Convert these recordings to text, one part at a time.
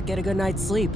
not get a good night's sleep.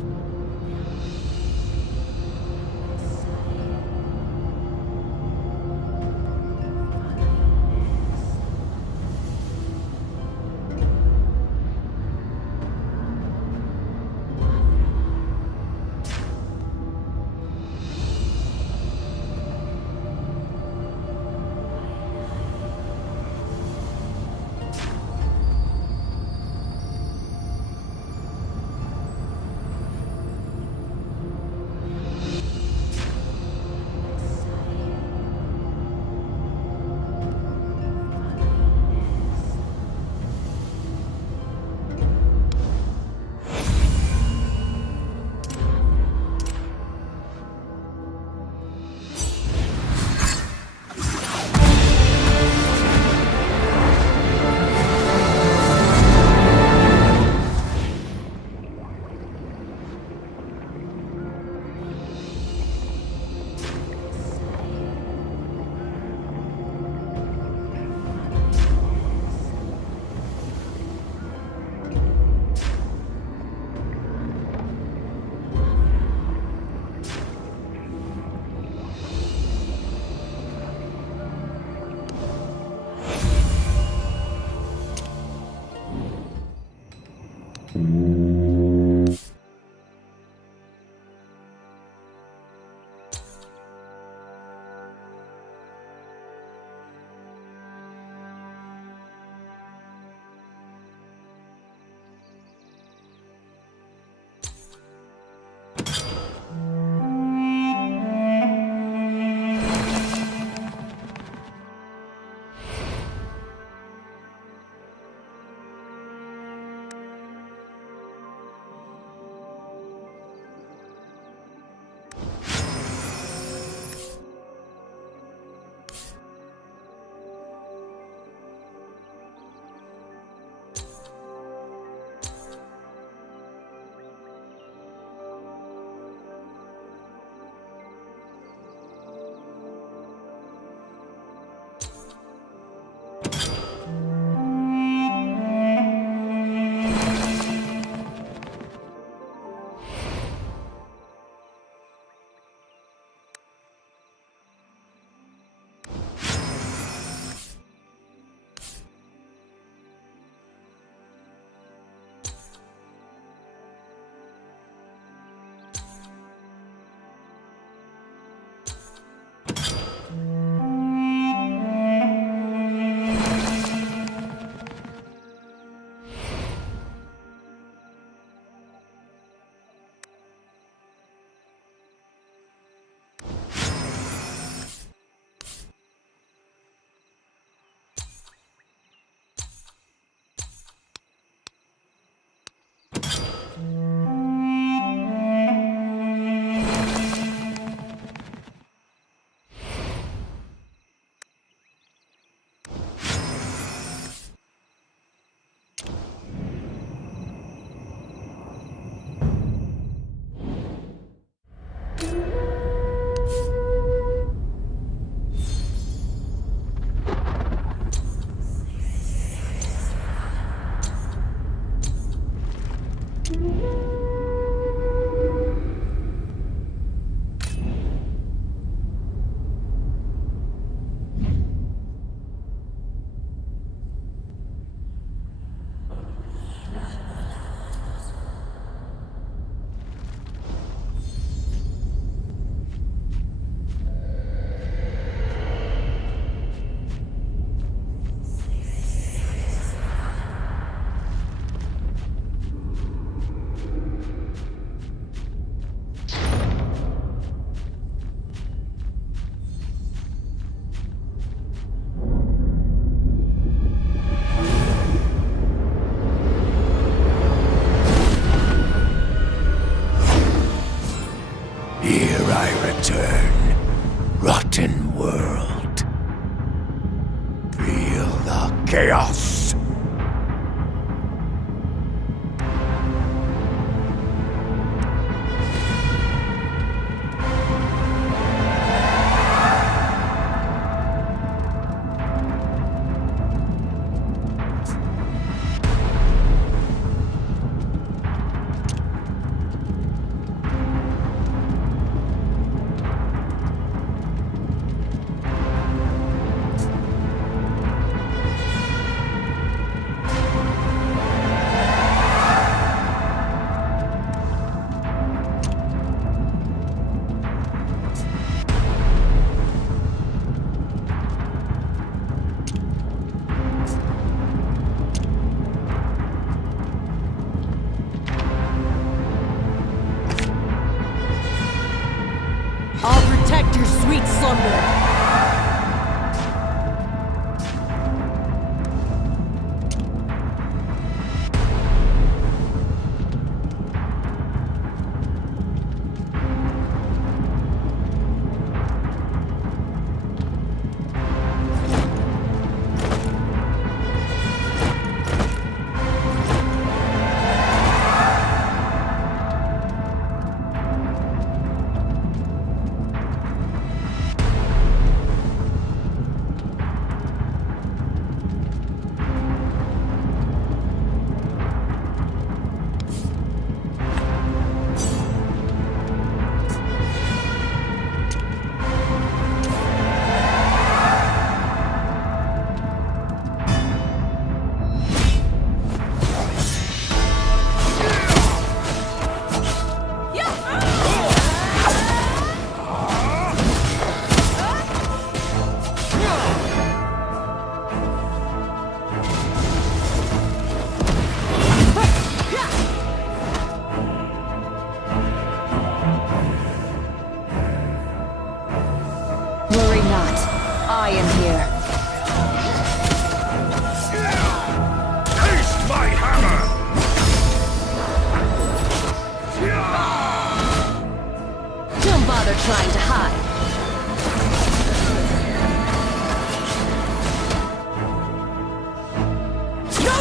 rotten world. Feel the chaos.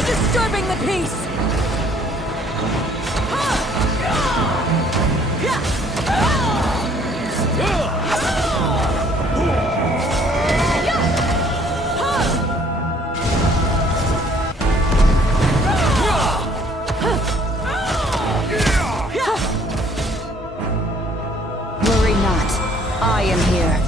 disturbing the peace! Worry not. I am here.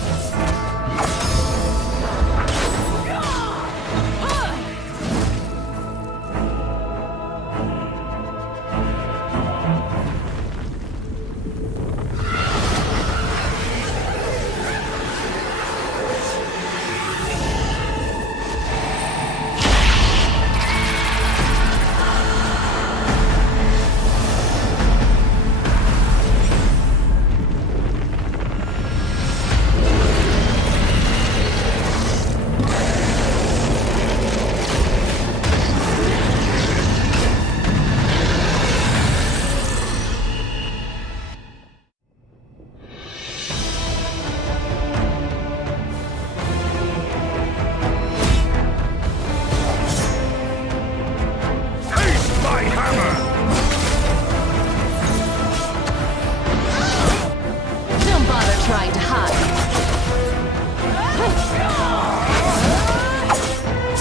Trying to hide.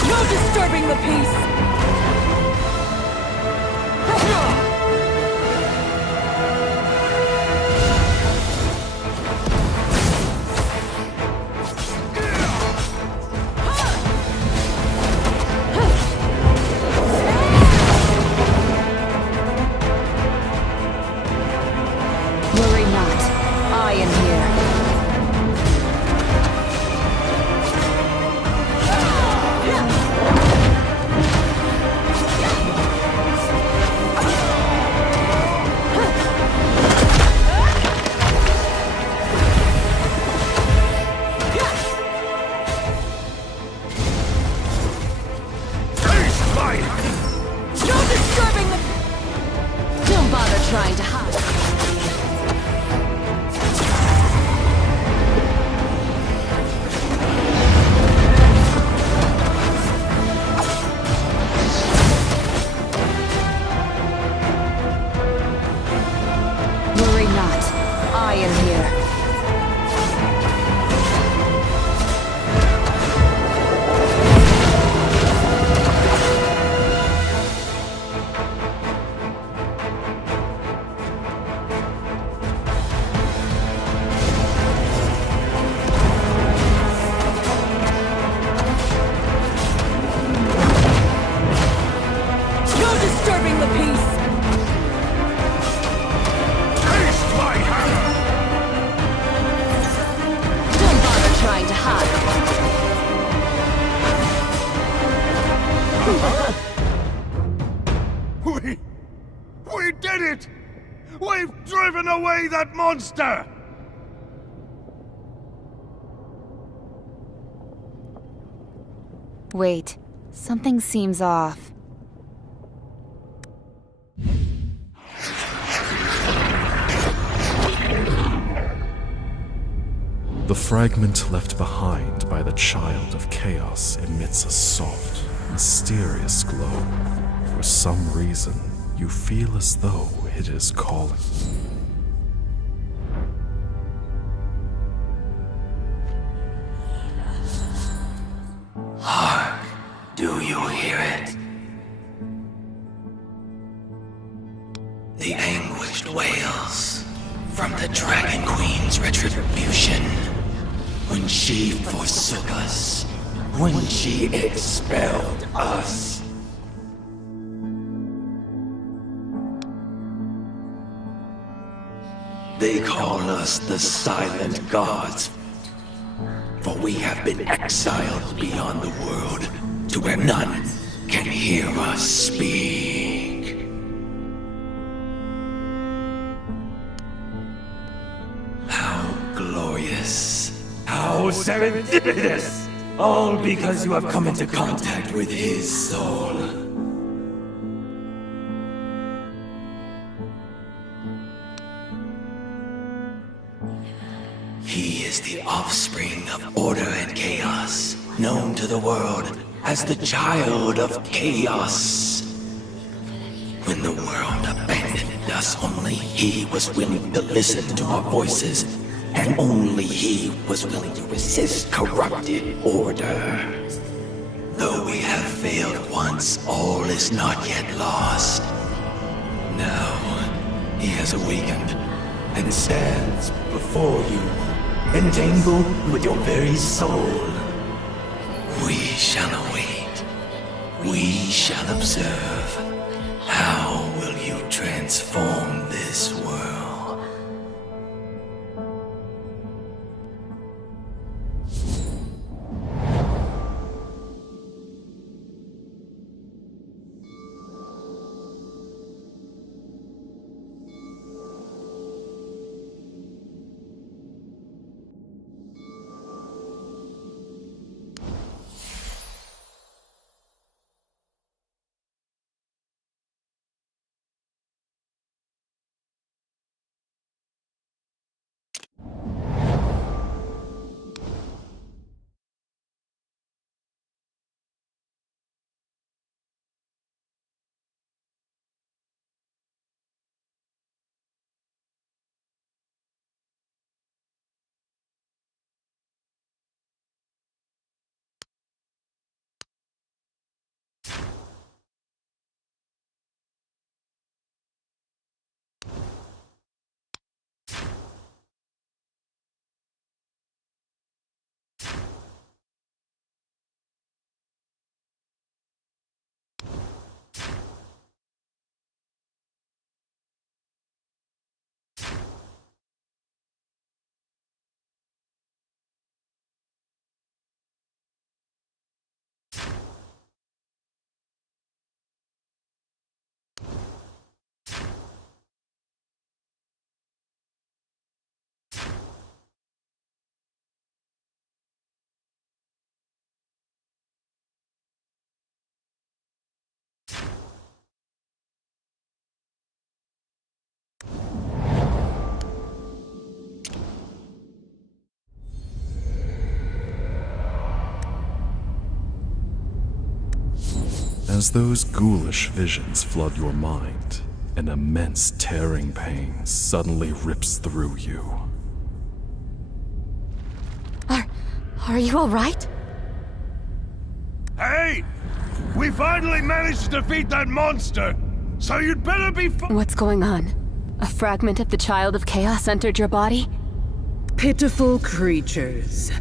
No disturbing the peace! Worry not. I am here. No disturbing the... Don't bother trying to hide. Worry not. I am here. No disturbing the peace! Don't bother trying to hide. We did it! We've driven away that monster! Wait, something seems off. The fragment left behind by the child of chaos emits a soft, mysterious glow. For some reason, you feel as though it is calling. Hark! Do you hear it? The anguished wails from the Dragon Queen's retribution. When she forsook us, when she expelled us. They call us the Silent Gods, for we have been exiled beyond the world to where none can hear us speak. How glorious, how serendipitous, all because you have come into contact with his soul. He is the offspring of order and chaos, known to the world as the child of chaos. When the world abandoned us, only he was willing to listen to our voices, and only he was willing to resist corrupted order. Though we have failed once, all is not yet lost. Now, he has awakened and stands before you, entangled with your very soul. We shall await. We shall observe. How will you transform this world? As those ghoulish visions flood your mind, an immense tearing pain suddenly rips through you. Are you alright? Hey! We finally managed to defeat that monster! So you'd better be What's going on? A fragment of the Child of Chaos entered your body? Pitiful creatures.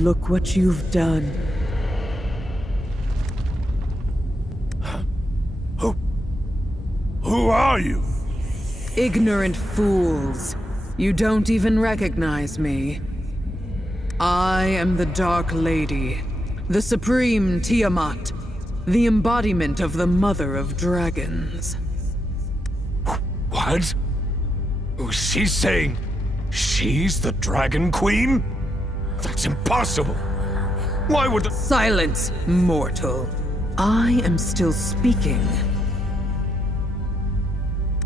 Look what you've done. Who are you? Ignorant fools. You don't even recognize me. I am the Dark Lady, the Supreme Tiamat, the embodiment of the Mother of Dragons. What? She's saying she's the Dragon Queen? That's impossible! Why would the— Silence, mortal. I am still speaking.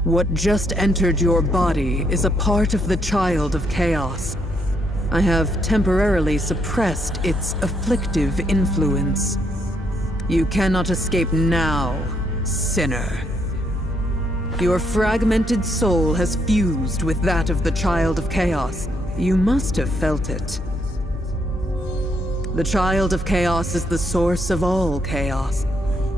What just entered your body is a part of the Child of Chaos. I have temporarily suppressed its afflictive influence. You cannot escape now, sinner. Your fragmented soul has fused with that of the Child of Chaos. You must have felt it. The Child of Chaos is the source of all chaos.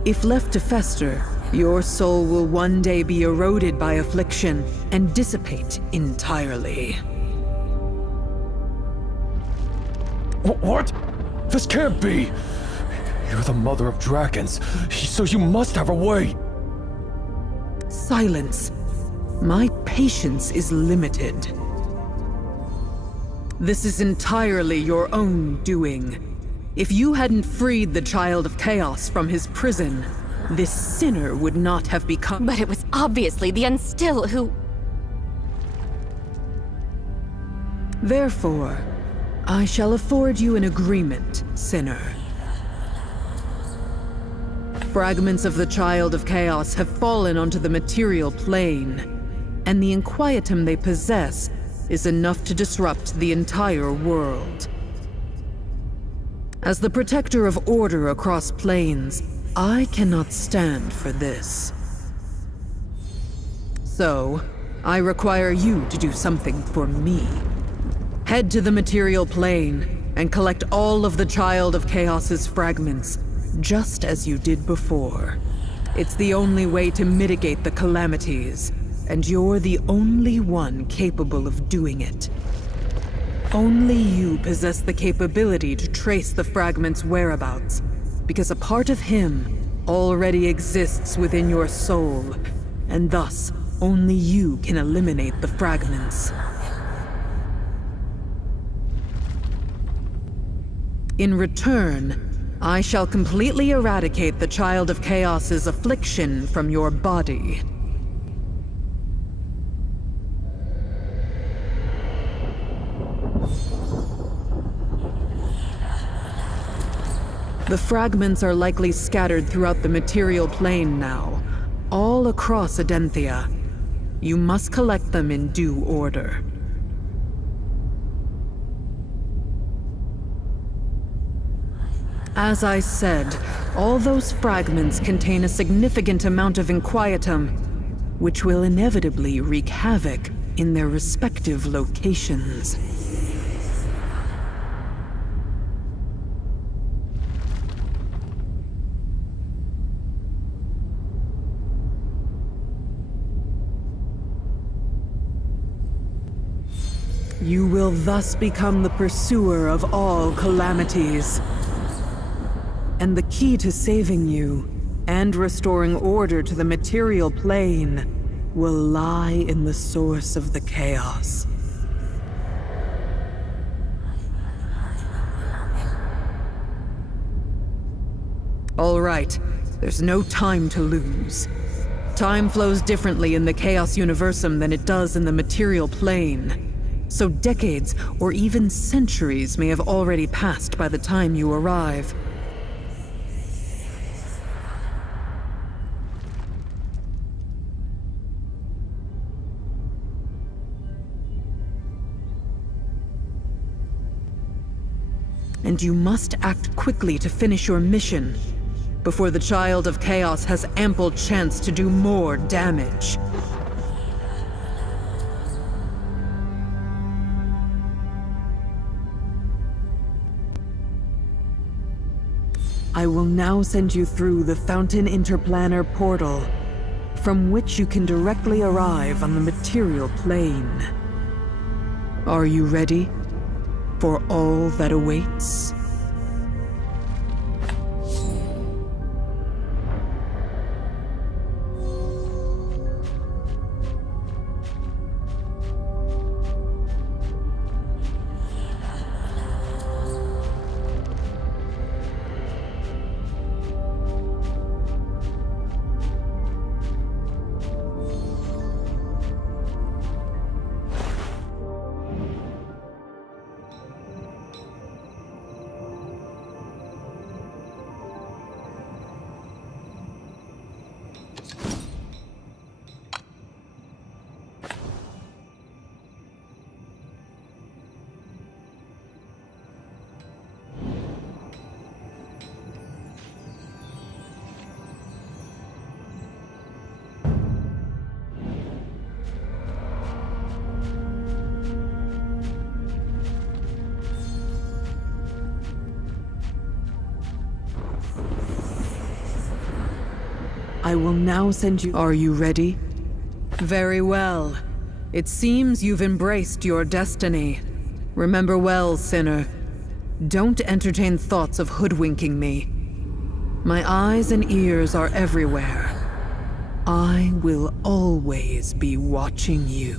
If left to fester, Your soul will one day be eroded by affliction and dissipate entirely. What? This can't be! You're the mother of dragons, so you must have a way! Silence. My patience is limited. This is entirely your own doing. If you hadn't freed the child of chaos from his prison, this sinner would not have become— But it was obviously the Unstill who... Therefore, I shall afford you an agreement, sinner. Fragments of the child of chaos have fallen onto the material plane, and the inquietum they possess is enough to disrupt the entire world. As the protector of order across planes, I cannot stand for this. So, I require you to do something for me. Head to the material plane and collect all of the Child of Chaos's fragments, just as you did before. It's the only way to mitigate the calamities, and you're the only one capable of doing it. Only you possess the capability to trace the fragment's whereabouts, because a part of him already exists within your soul, and thus only you can eliminate the fragments. In return, I shall completely eradicate the Child of Chaos's affliction from your body. The fragments are likely scattered throughout the material plane now, all across Adenthia. You must collect them in due order. As I said, all those fragments contain a significant amount of inquietum, which will inevitably wreak havoc in their respective locations. You will thus become the pursuer of all calamities. And the key to saving you, and restoring order to the material plane, will lie in the source of the chaos. All right, there's no time to lose. Time flows differently in the Chaos Universum than it does in the material plane. So decades, or even centuries, may have already passed by the time you arrive. And you must act quickly to finish your mission, before the Child of Chaos has ample chance to do more damage. I will now send you through the Fountain Interplanar portal, from which you can directly arrive on the material plane. Are you ready for all that awaits? I will now send you... Are you ready? Very well. It seems you've embraced your destiny. Remember well, sinner. Don't entertain thoughts of hoodwinking me. My eyes and ears are everywhere. I will always be watching you.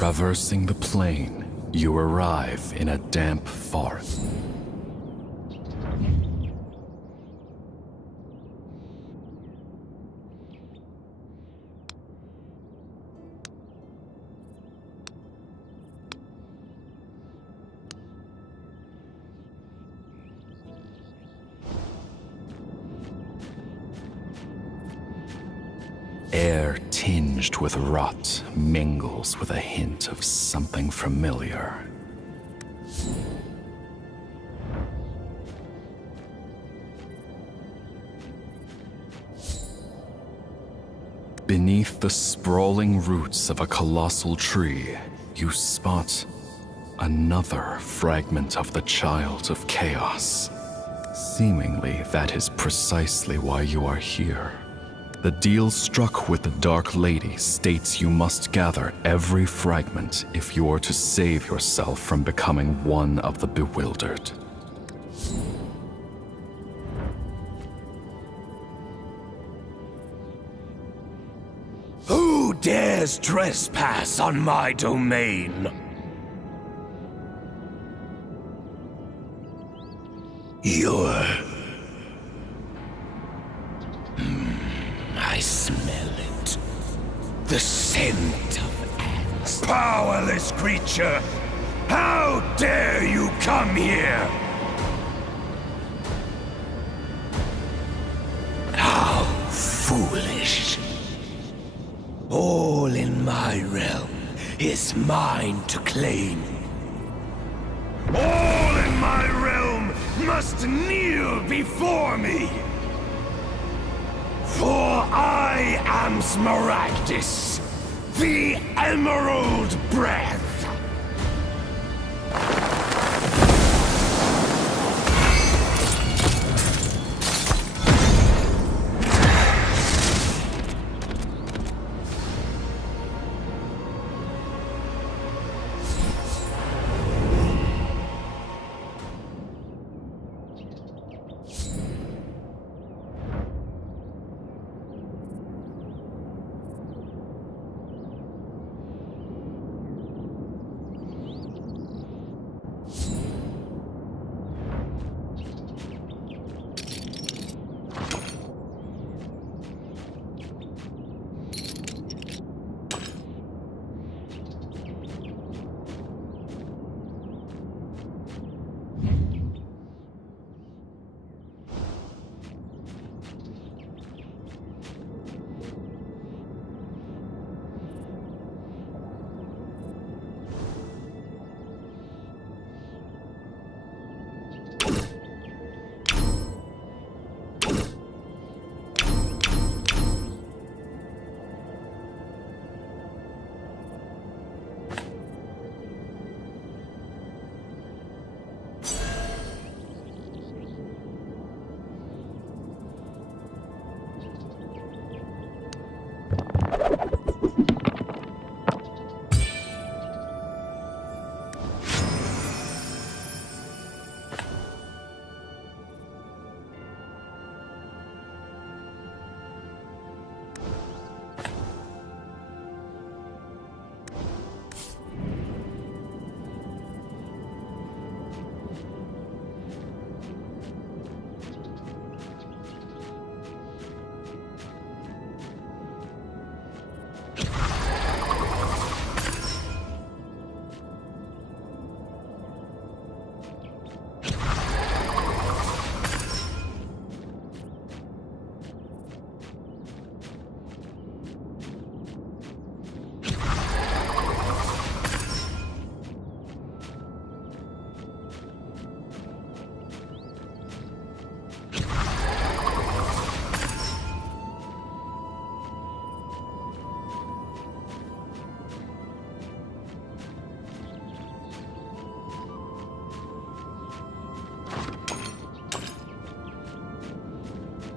Traversing the plain, you arrive in a damp forest. Air tinged with rot mingles with a hint of something familiar. Beneath the sprawling roots of a colossal tree, you spot another fragment of the Child of Chaos. Seemingly, that is precisely why you are here. The deal struck with the Dark Lady states you must gather every fragment if you are to save yourself from becoming one of the bewildered. Who dares trespass on my domain? You're... I smell it. The scent of ants. Powerless creature! How dare you come here? How foolish. All in my realm is mine to claim. All in my realm must kneel before me. For I am Smaragdus, the Emerald Breath.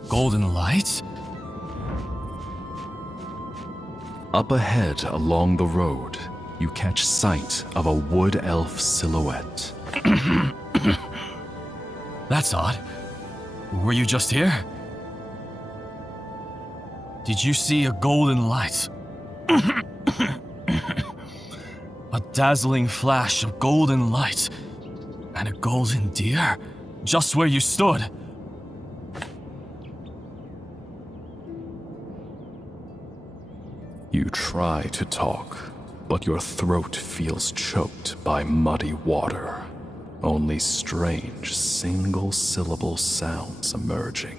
Golden lights? Up ahead along the road, you catch sight of a wood elf silhouette. That's odd. Were you just here? Did you see a golden light? A dazzling flash of golden light. And a golden deer? Just where you stood. You try to talk, but your throat feels choked by muddy water. Only strange, single-syllable sounds emerging.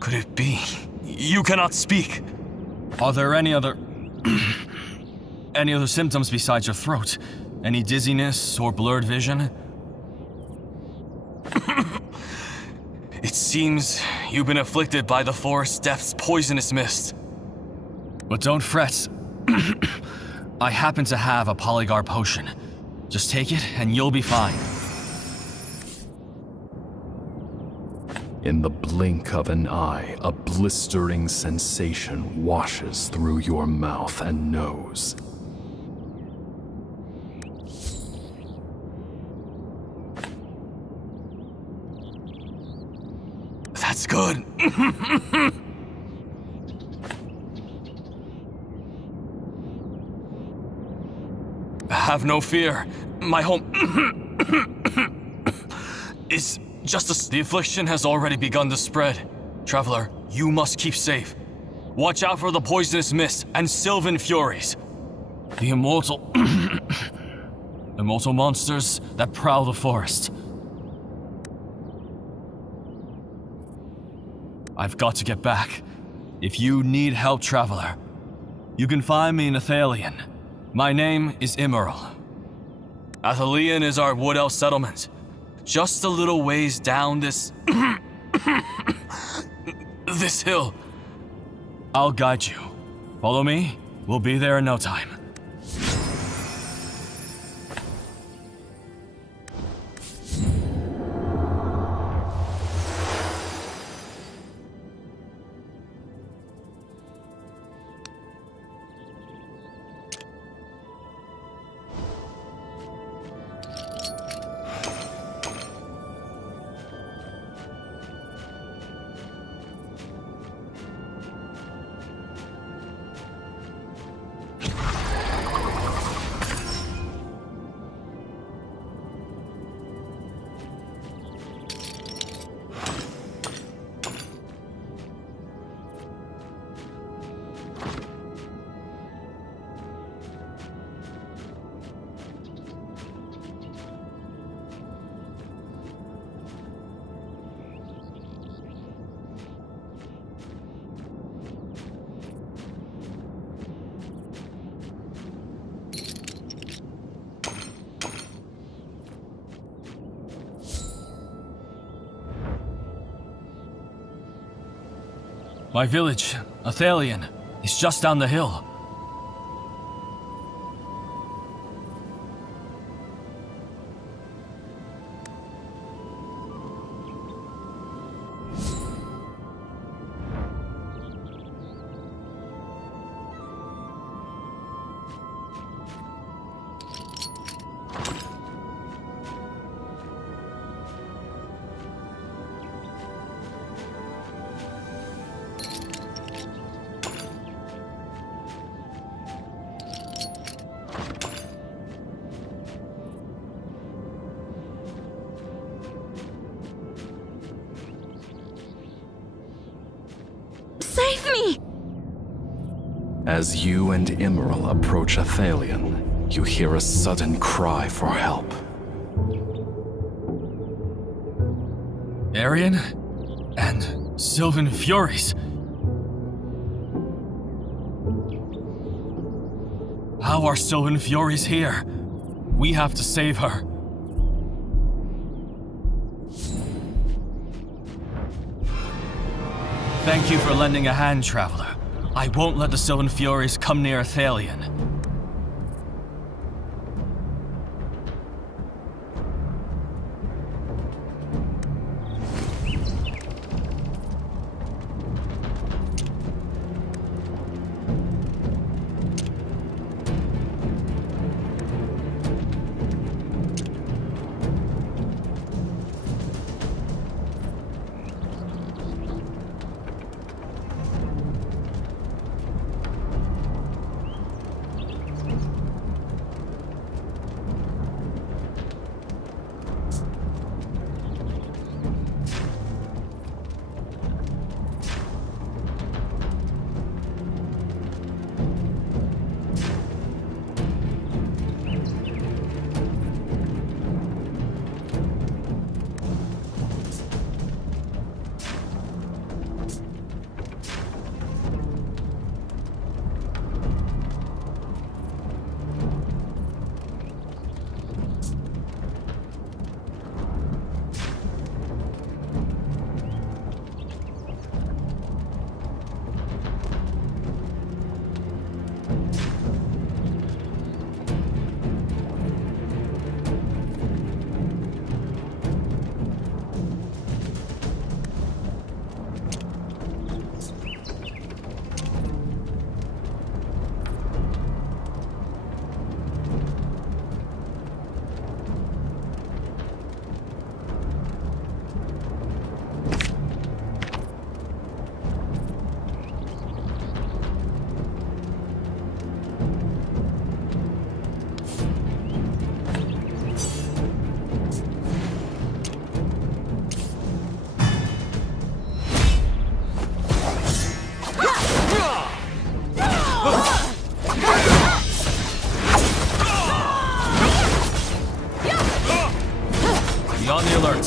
Could it be? You cannot speak. Are there any other... any other symptoms besides your throat? Any dizziness or blurred vision? It seems you've been afflicted by the forest depth's poisonous mist. But don't fret. I happen to have a polygar potion. Just take it and you'll be fine. In the blink of an eye, a blistering sensation washes through your mouth and nose. That's good. Have no fear. My home is just the affliction has already begun to spread. Traveler, you must keep safe. Watch out for the poisonous mist and sylvan furies. The immortal monsters that prowl the forest. I've got to get back. If you need help, traveler, you can find me in Athalion. My name is Immeral. Athalion is our wood elf settlement. Just a little ways down this... this hill. I'll guide you. Follow me. We'll be there in no time. My village, Athalion, is just down the hill. Save me! As you and Immeral approach Athalion, you hear a sudden cry for help. Arian? And Sylvan Furies? How are Sylvan Furies here? We have to save her. Thank you for lending a hand, traveler. I won't let the Sylvan Furies come near Athalion. Be on the alert.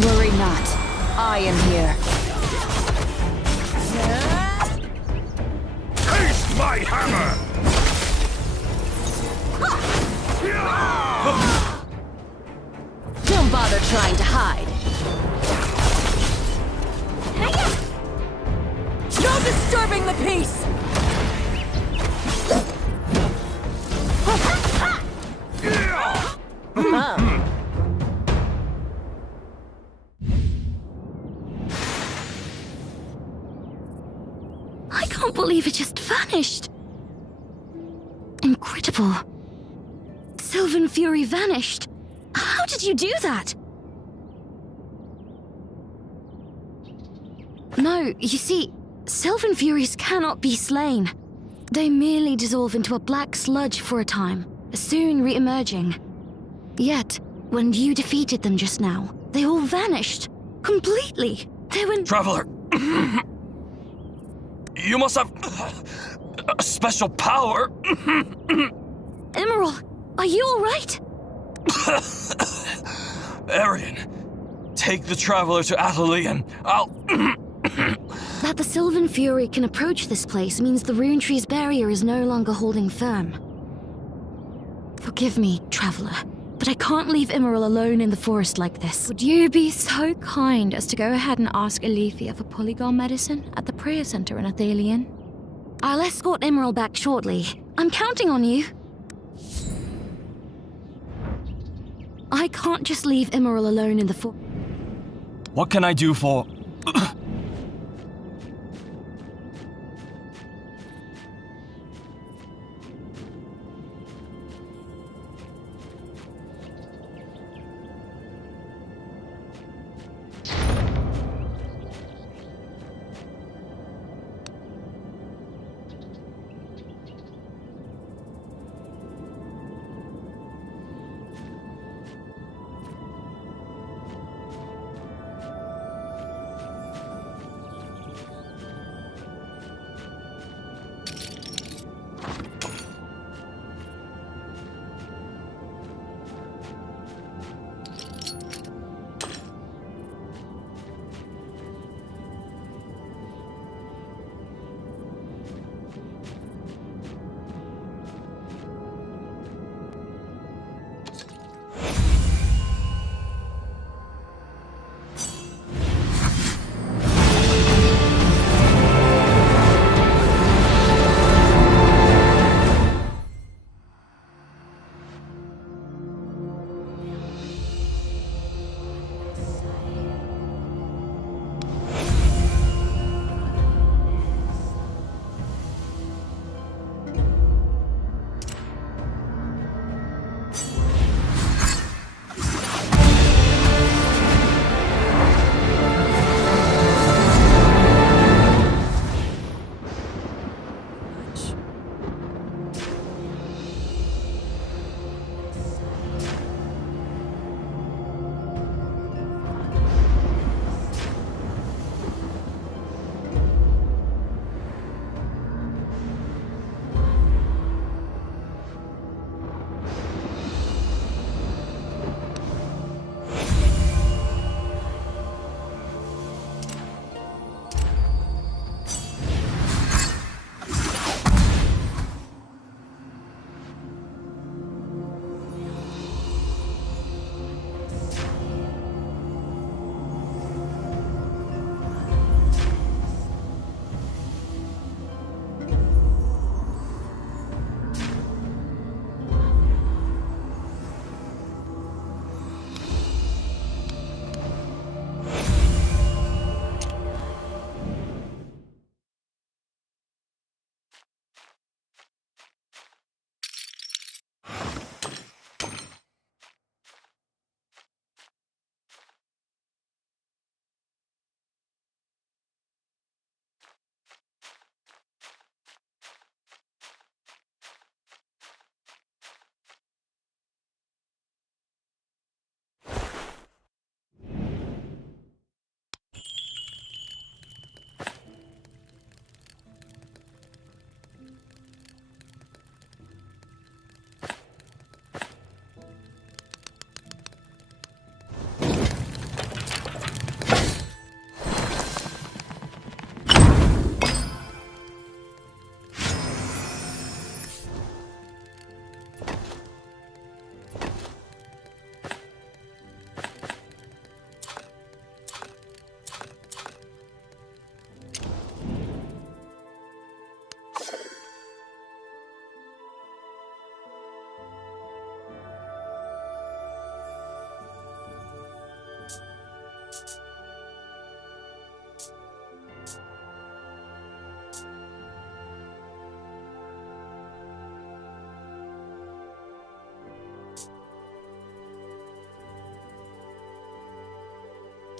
Worry not. I am here. Taste my hammer! Don't bother trying to hide. No disturbing the peace! I can't believe it just vanished. Incredible. Sylvan Fury vanished. How did you do that? No, you see, Sylvan Furies cannot be slain. They merely dissolve into a black sludge for a time, soon re-emerging. Yet, when you defeated them just now, they all vanished. Completely. They went— Traveler! You must have a special power. Emerald, are you alright? Arian, take the Traveler to Athelion. I'll... That the Sylvan Fury can approach this place means the Rune Tree's barrier is no longer holding firm. Forgive me, Traveler, but I can't leave Emerald alone in the forest like this. Would you be so kind as to go ahead and ask Alethea for polygon medicine at the prayer center in Athelion? I'll escort Emerald back shortly. I'm counting on you. I can't just leave Emerald alone in the forest. What can I do for...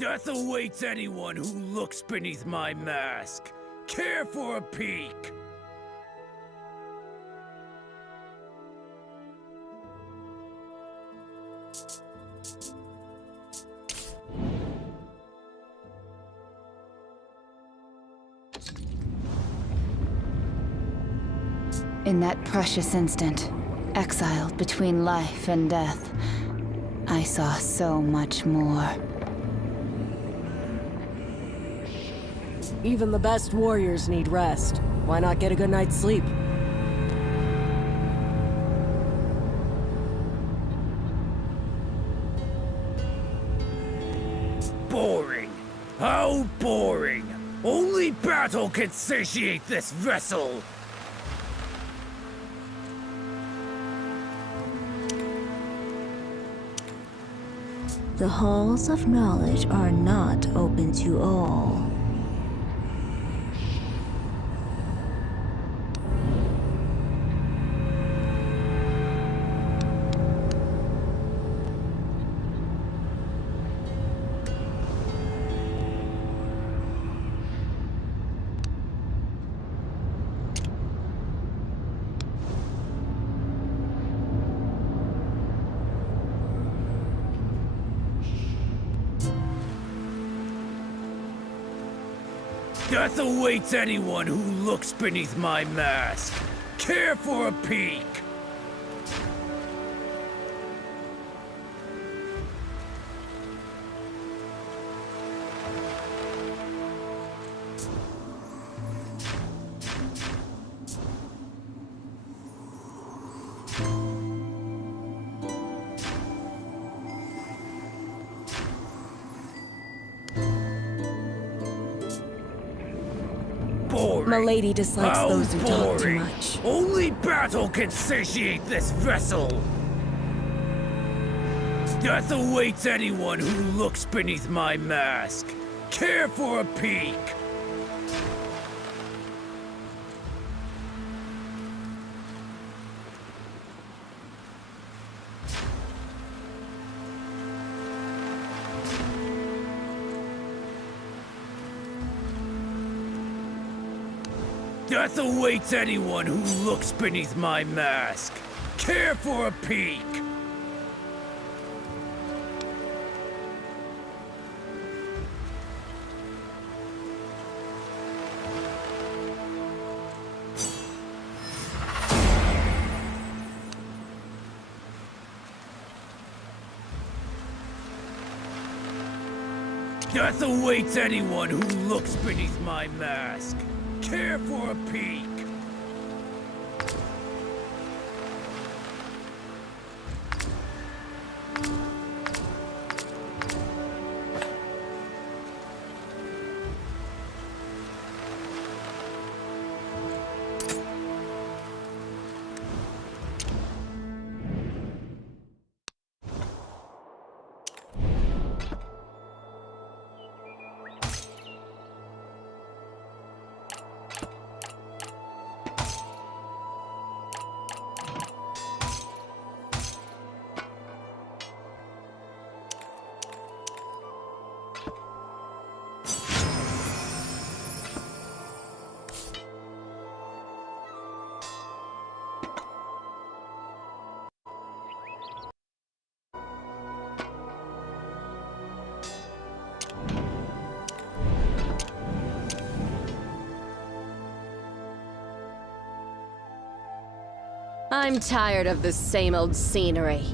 Death awaits anyone who looks beneath my mask. Care for a peek? In that precious instant, exiled between life and death, I saw so much more. Even the best warriors need rest. Why not get a good night's sleep? Boring. How boring. Only battle can satiate this vessel. The halls of knowledge are not open to all. Death awaits anyone who looks beneath my mask. Care for a peek? Milady dislikes How those who talk too boring. much. Only battle can satiate this vessel. Death awaits anyone who looks beneath my mask. Care for a peek? Death awaits anyone who looks beneath my mask. Care for a peek? Death awaits anyone who looks beneath my mask. Care for a peek? I'm tired of the same old scenery.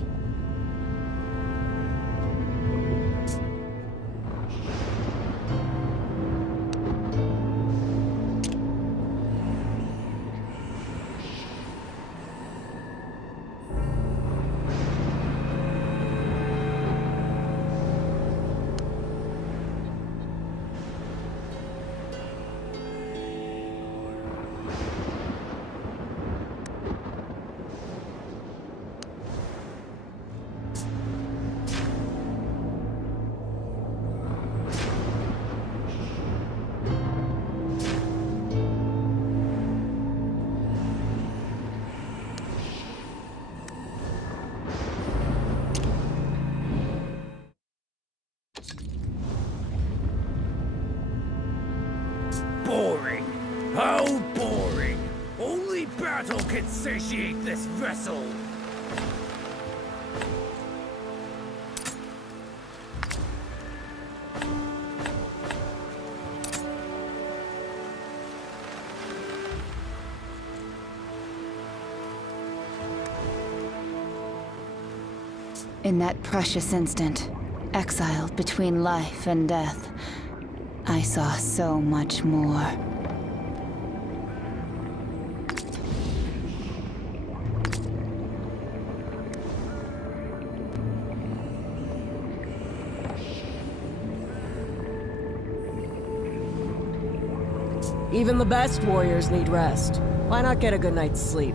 can satiate this vessel! In that precious instant, exiled between life and death, I saw so much more. Even the best warriors need rest. Why not get a good night's sleep?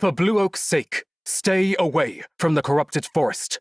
For Blue Oak's sake, stay away from the corrupted forest.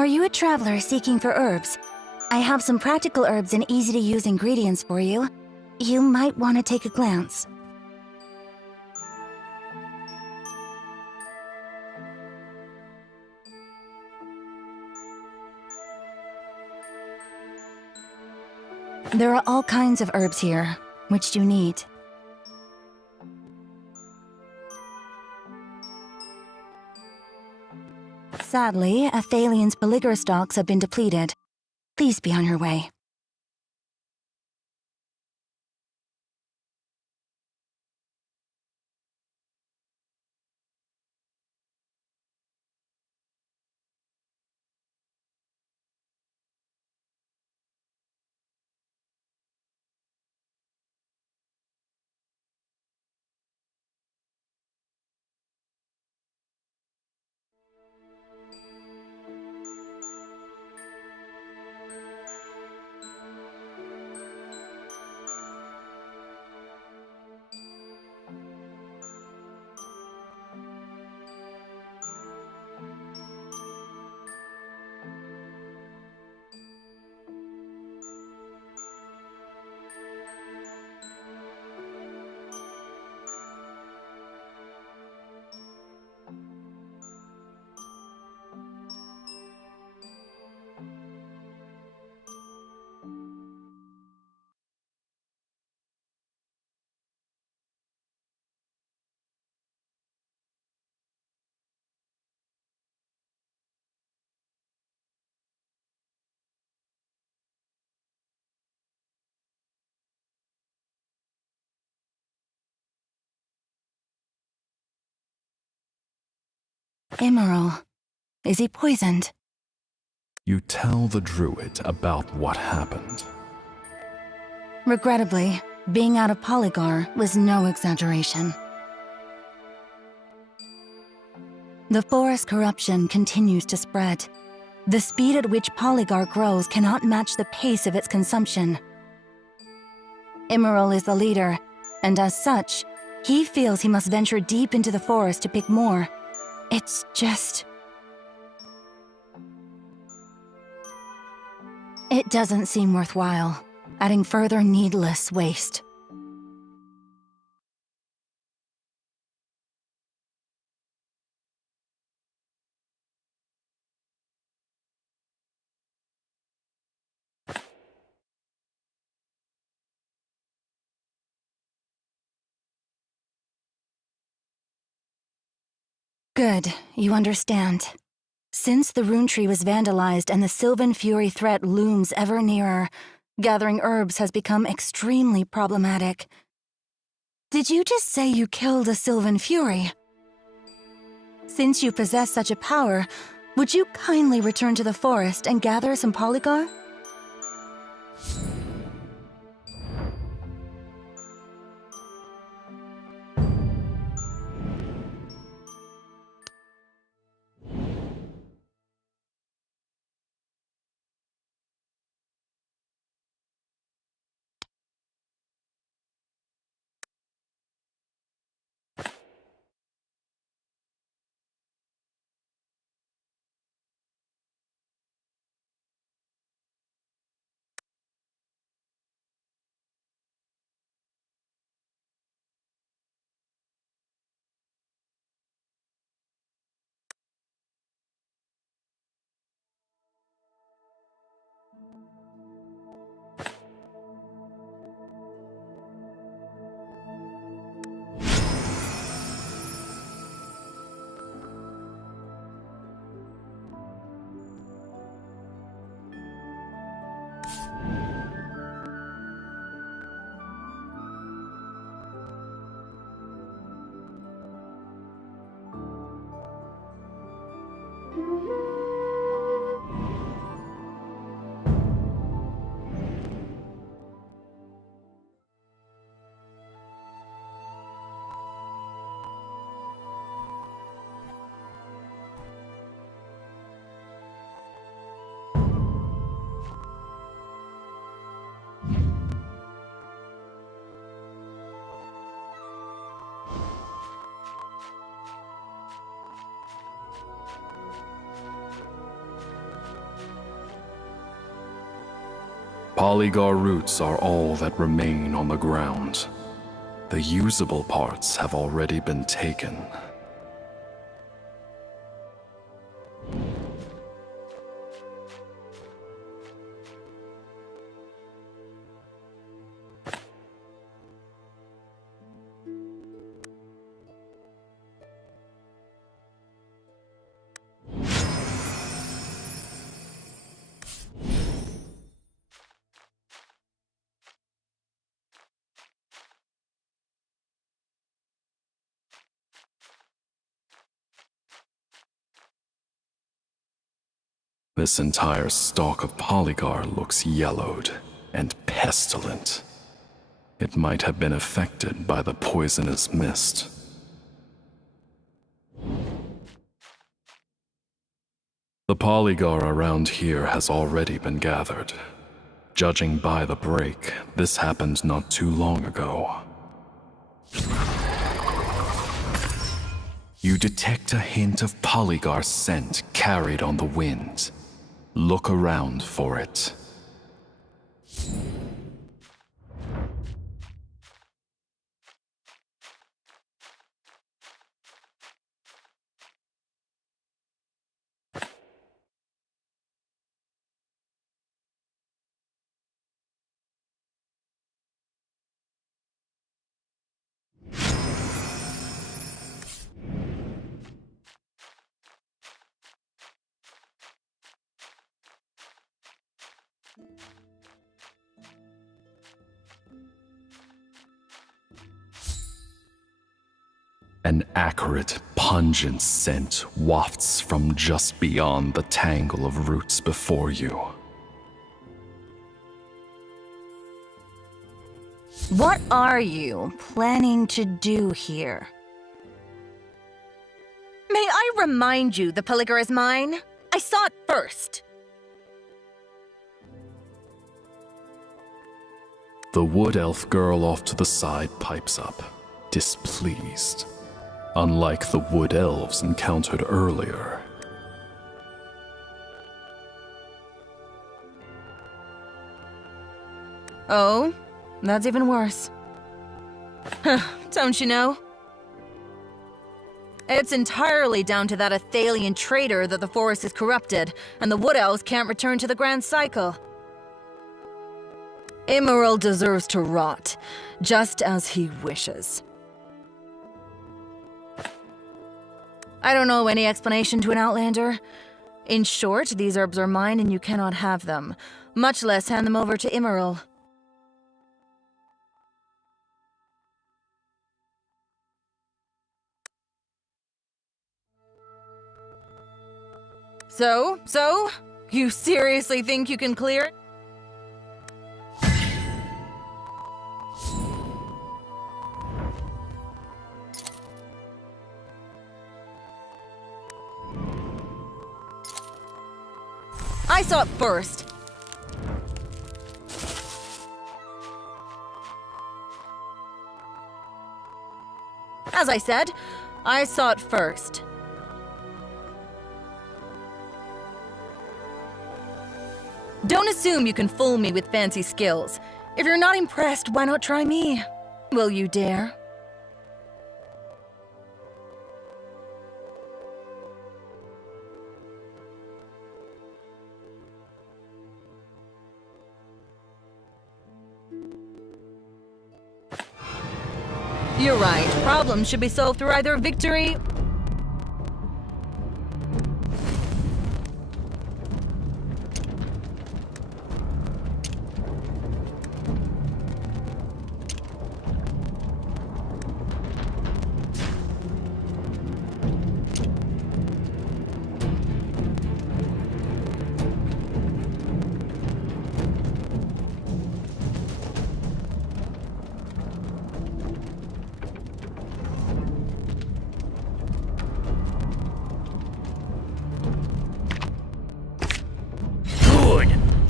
Are you a traveler seeking for herbs? I have some practical herbs and easy-to-use ingredients for you. You might want to take a glance. There are all kinds of herbs here. Which do you need? Sadly, Athalian's Peligor stocks have been depleted. Please be on your way. Emerald. Is he poisoned? You tell the druid about what happened. Regrettably, being out of Polygar was no exaggeration. The forest corruption continues to spread. The speed at which Polygar grows cannot match the pace of its consumption. Emerald is the leader, and as such, he feels he must venture deep into the forest to pick more. It's just... It doesn't seem worthwhile, adding further needless waste. Good, you understand. Since the rune tree was vandalized and the Sylvan Fury threat looms ever nearer, gathering herbs has become extremely problematic. Did you just say you killed a Sylvan Fury? Since you possess such a power, would you kindly return to the forest and gather some Polygar? Polygar roots are all that remain on the ground. The usable parts have already been taken. This entire stalk of Polygar looks yellowed and pestilent. It might have been affected by the poisonous mist. The Polygar around here has already been gathered. Judging by the break, this happened not too long ago. You detect a hint of Polygar scent carried on the wind. Look around for it. An acrid, pungent scent wafts from just beyond the tangle of roots before you. What are you planning to do here? May I remind you the Polygar is mine? I saw it first. The wood elf girl off to the side pipes up, displeased. Unlike the wood elves encountered earlier. Oh, that's even worse. Don't you know? It's entirely down to that Athalian traitor that the forest is corrupted, and the wood elves can't return to the grand cycle. Immoral deserves to rot, just as he wishes. I don't know any explanation to an outlander. In short, these herbs are mine and you cannot have them, much less hand them over to Immoral. So? You seriously think you can clear it? I saw it first. As I said, I saw it first. Don't assume you can fool me with fancy skills. If you're not impressed, why not try me? Will you dare? You're right. Problems should be solved through either victory...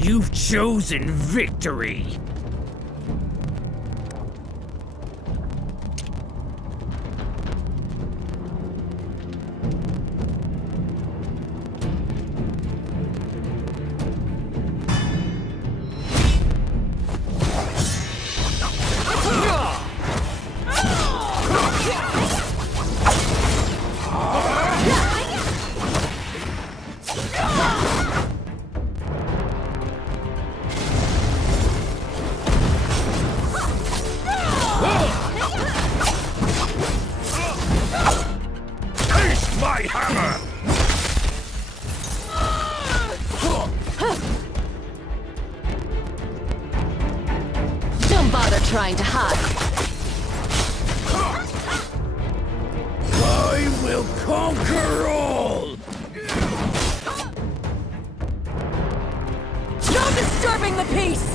You've chosen victory! trying to hide. I will conquer all! No disturbing the peace!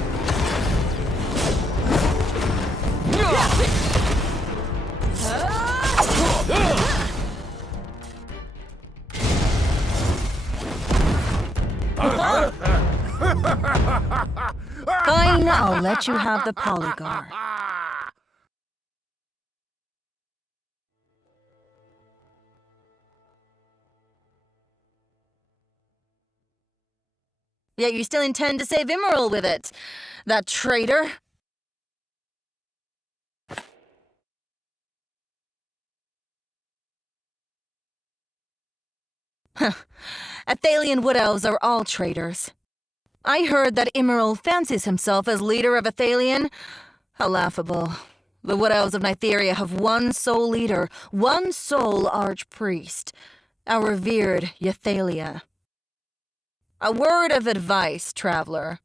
Fine, I'll let you have the polygar. Yet you still intend to save Emerald with it. That traitor. Huh. Athalian Wood Elves are all traitors. I heard that Emerald fancies himself as leader of Athalian. How laughable. The Wood Elves of Nytheria have one sole leader, one sole archpriest, our revered Yathalia. A word of advice, traveler.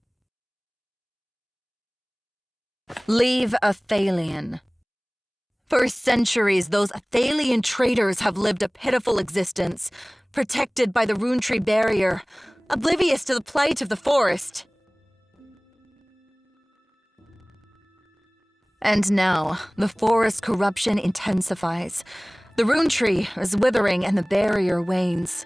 Leave Athalian. For centuries, those Athalian traitors have lived a pitiful existence, protected by the Rune Tree barrier, oblivious to the plight of the forest. And now, the forest corruption intensifies. The Rune Tree is withering and the barrier wanes.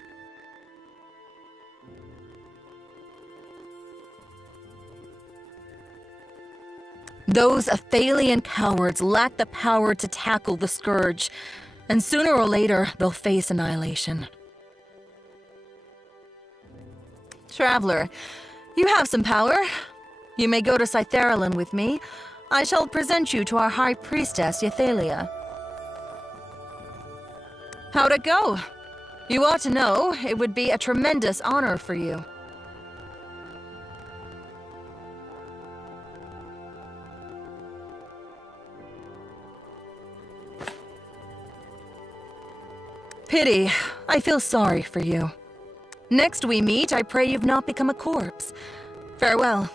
Those Athalian cowards lack the power to tackle the Scourge, and sooner or later, they'll face annihilation. Traveler, you have some power. You may go to Cytheralin with me. I shall present you to our High Priestess, Yathalia. How'd it go? You ought to know, it would be a tremendous honor for you. Pity. I feel sorry for you. Next we meet, I pray you've not become a corpse. Farewell.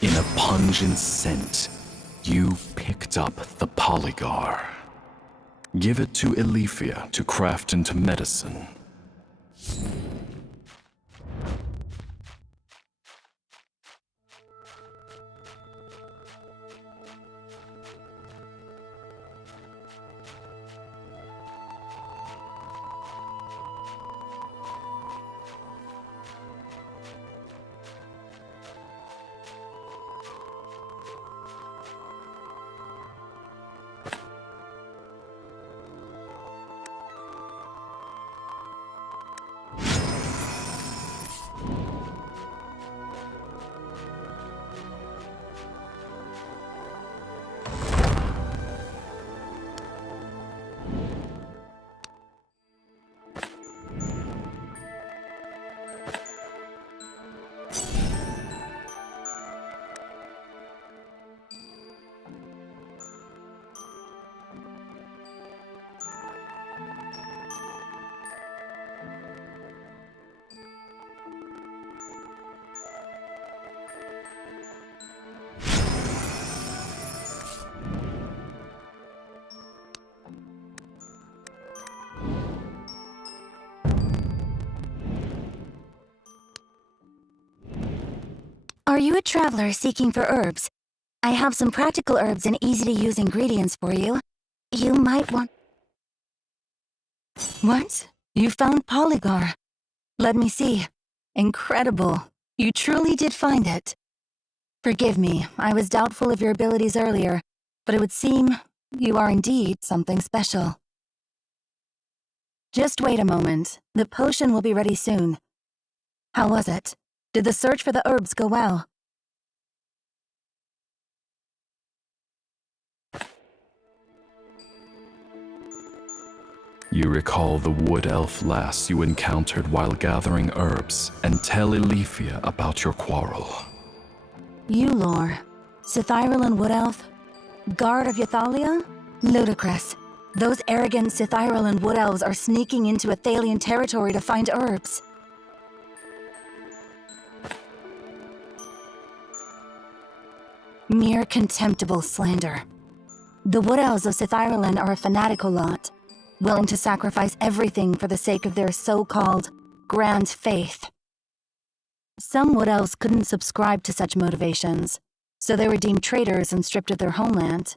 In a pungent scent, you picked up the polygar. Give it to Elifia to craft into medicine. Are you a traveler seeking for herbs? I have some practical herbs and easy-to-use ingredients for you. You might want... What? You found polygar. Let me see. Incredible. You truly did find it. Forgive me, I was doubtful of your abilities earlier, but it would seem you are indeed something special. Just wait a moment. The potion will be ready soon. How was it? Did the search for the herbs go well? You recall the wood elf lass you encountered while gathering herbs, and tell Elifia about your quarrel. You lore. Cythyralan wood elf? Guard of Yathalia? Ludicrous. Those arrogant Cythyralan wood elves are sneaking into Athalian territory to find herbs. Mere contemptible slander. The Wood Elves of Sith Ireland are a fanatical lot, willing to sacrifice everything for the sake of their so-called grand faith. Some Wood Elves couldn't subscribe to such motivations, so they were deemed traitors and stripped of their homeland.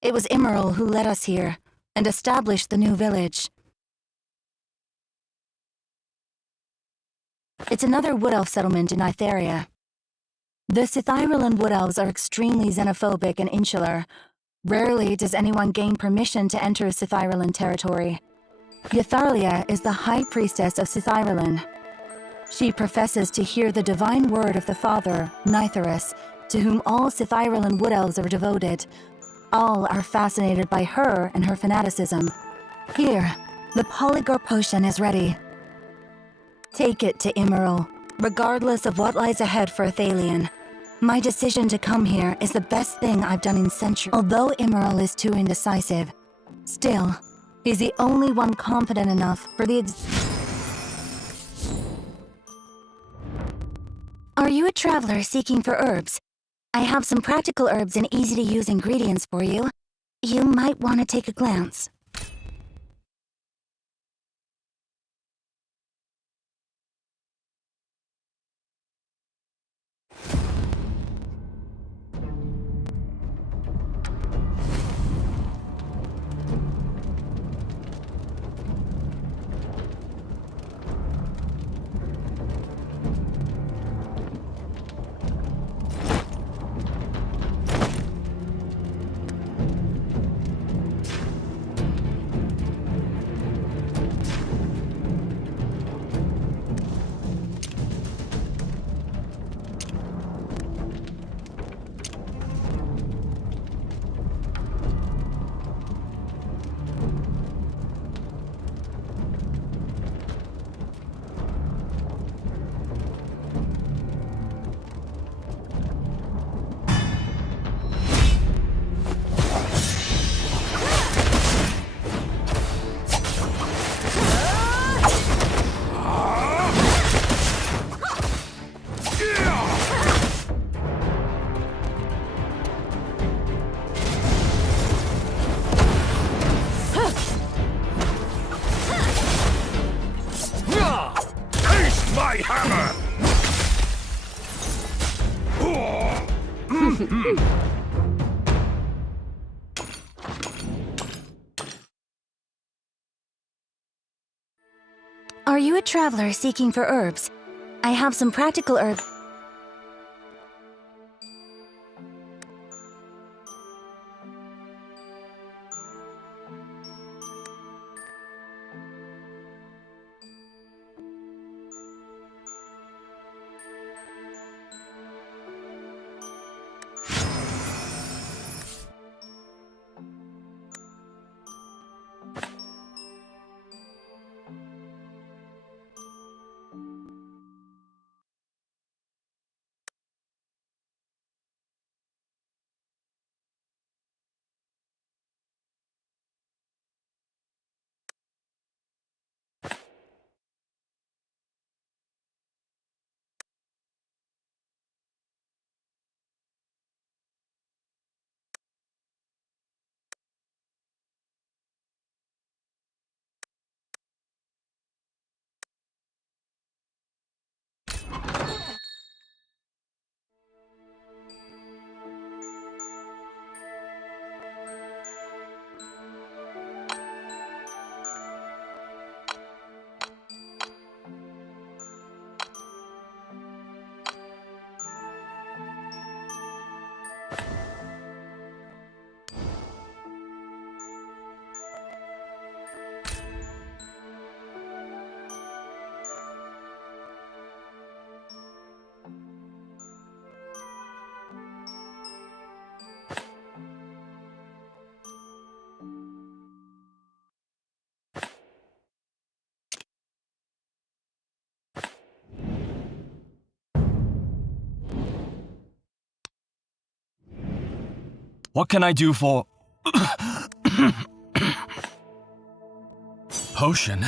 It was Immeril who led us here and established the new village. It's another Wood Elf settlement in Ithera. The Sith Ireland Wood Elves are extremely xenophobic and insular. Rarely does anyone gain permission to enter Sith Ireland territory. Yatharlia is the High Priestess of Sith Ireland. She professes to hear the divine word of the Father, Nitharus, to whom all Sith Ireland Wood Elves are devoted. All are fascinated by her and her fanaticism. Here, the Polygor potion is ready. Take it to Immeril, regardless of what lies ahead for Athalion. My decision to come here is the best thing I've done in centuries. Although Immeril is too indecisive, still, he's the only one confident enough for the Are you a traveler seeking for herbs? I have some practical herbs and easy-to-use ingredients for you. You might want to take a glance. Are you a traveler seeking for herbs? I have some practical herbs. What can I do for... Potion?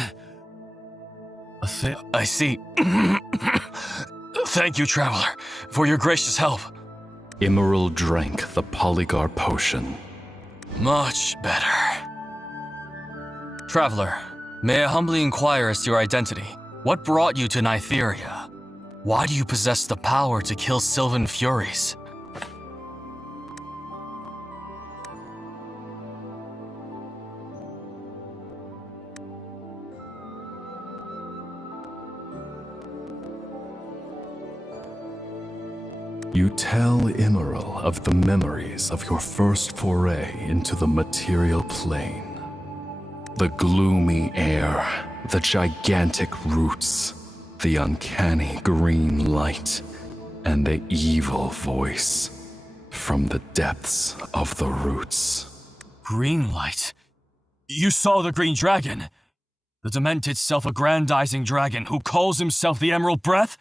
I see. Thank you, traveler, for your gracious help. Immeral drank the Polygar potion. Much better. Traveler, may I humbly inquire as to your identity? What brought you to Nytheria? Why do you possess the power to kill Sylvan Furies? You tell Immeral of the memories of your first foray into the material plane. The gloomy air, the gigantic roots, the uncanny green light, and the evil voice from the depths of the roots. Green light? You saw the green dragon? The demented self-aggrandizing dragon who calls himself the Emerald Breath?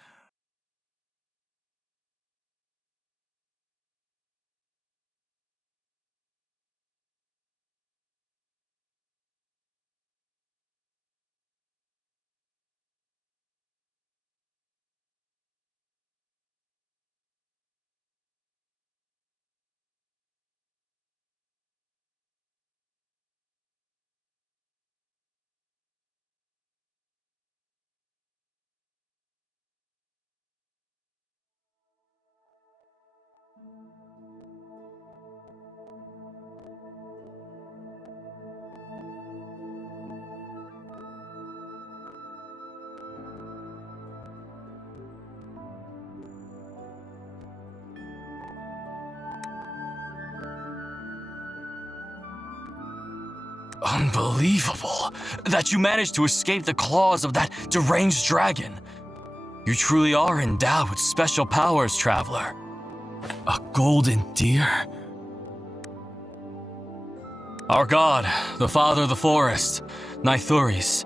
Unbelievable that you managed to escape the claws of that deranged dragon. You truly are endowed with special powers, Traveler. A golden deer? Our god, the father of the forest, Nythuris.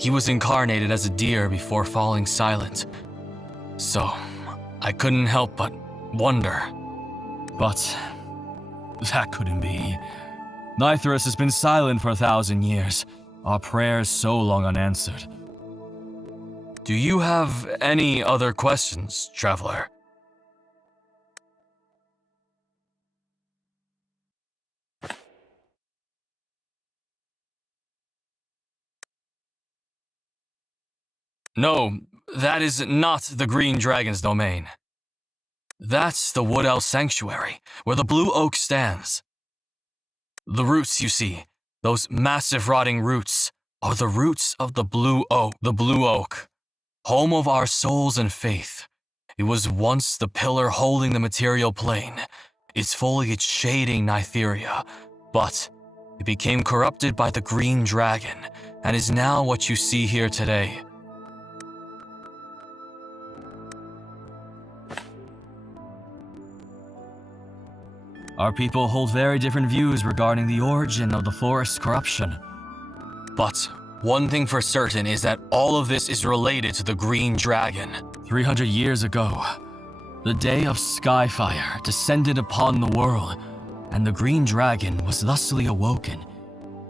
He was incarnated as a deer before falling silent. So, I couldn't help but wonder. But that couldn't be. Nythuris has been silent for 1,000 years, our prayers so long unanswered. Do you have any other questions, Traveler? No, that is not the Green Dragon's domain. That's the Wood Elf Sanctuary, where the Blue Oak stands. The roots you see, those massive rotting roots, are the roots of the Blue Oak, home of our souls and faith. It was once the pillar holding the material plane, its foliage shading Nytheria, but it became corrupted by the Green Dragon, and is now what you see here today. Our people hold very different views regarding the origin of the forest's corruption. But one thing for certain is that all of this is related to the Green Dragon. 300 years ago, the day of Skyfire descended upon the world, and the Green Dragon was thusly awoken.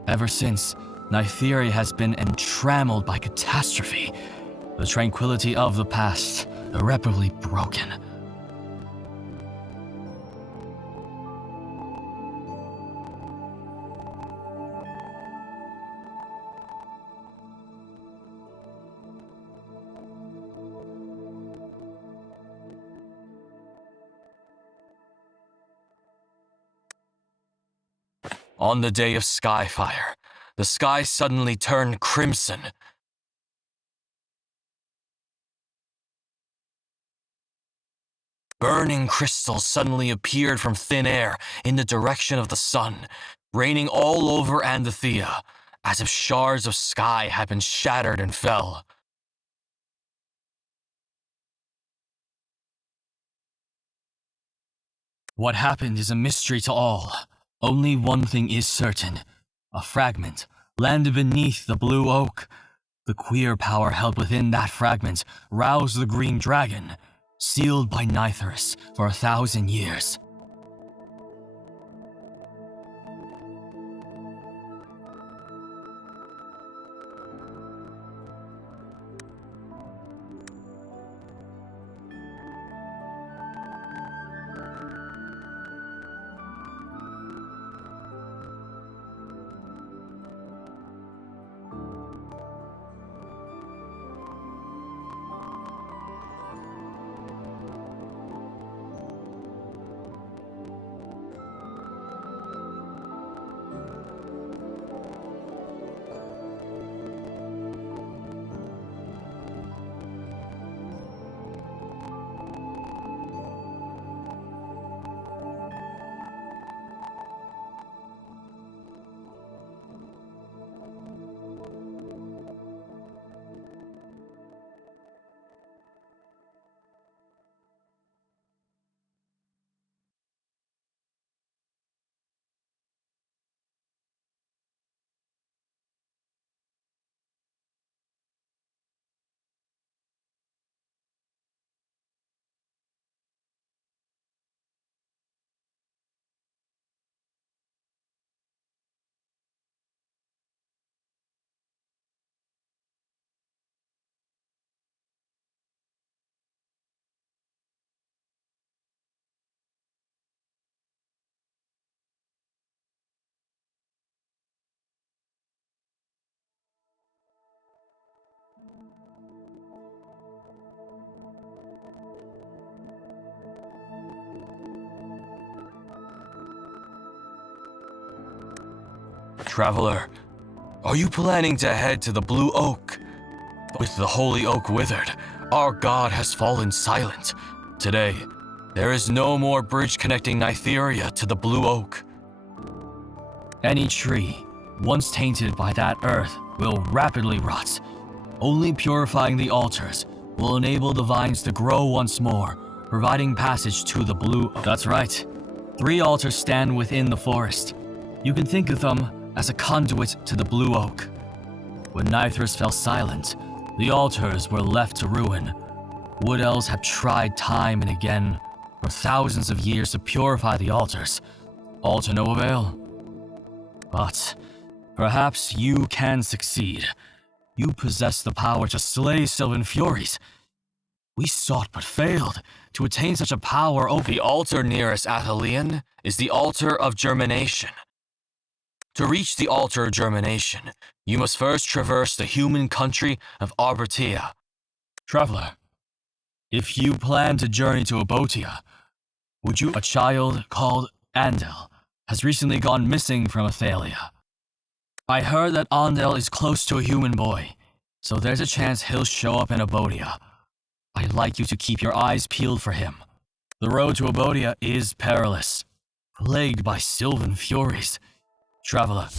Ever since, Nytheria has been entrammelled by catastrophe, the tranquility of the past irreparably broken. On the day of Skyfire, the sky suddenly turned crimson. Burning crystals suddenly appeared from thin air in the direction of the sun, raining all over Anthea, as if shards of sky had been shattered and fell. What happened is a mystery to all. Only one thing is certain. A fragment landed beneath the Blue Oak. The queer power held within that fragment roused the Green Dragon, sealed by Nythuris for 1,000 years. Traveler, are you planning to head to the Blue Oak? With the Holy Oak withered, our god has fallen silent. Today, there is no more bridge connecting Nytheria to the Blue Oak. Any tree, once tainted by that earth, will rapidly rot. Only purifying the altars will enable the vines to grow once more, providing passage to the Blue Oak. That's right. 3 altars stand within the forest. You can think of them as a conduit to the Blue Oak. When Nythras fell silent, the altars were left to ruin. Wood elves have tried time and again for thousands of years to purify the altars, all to no avail. But perhaps you can succeed. You possess the power to slay Sylvan Furies. We sought but failed to attain such a power over the altar nearest Athelion is the altar of germination. To reach the altar of germination, you must first traverse the human country of Arbertia. Traveler, if you plan to journey to Abotia, would you? A child called Andel has recently gone missing from Athalia. I heard that Andel is close to a human boy, so there's a chance he'll show up in Abotia. I'd like you to keep your eyes peeled for him. The road to Abotia is perilous, plagued by Sylvan Furies. Traveler,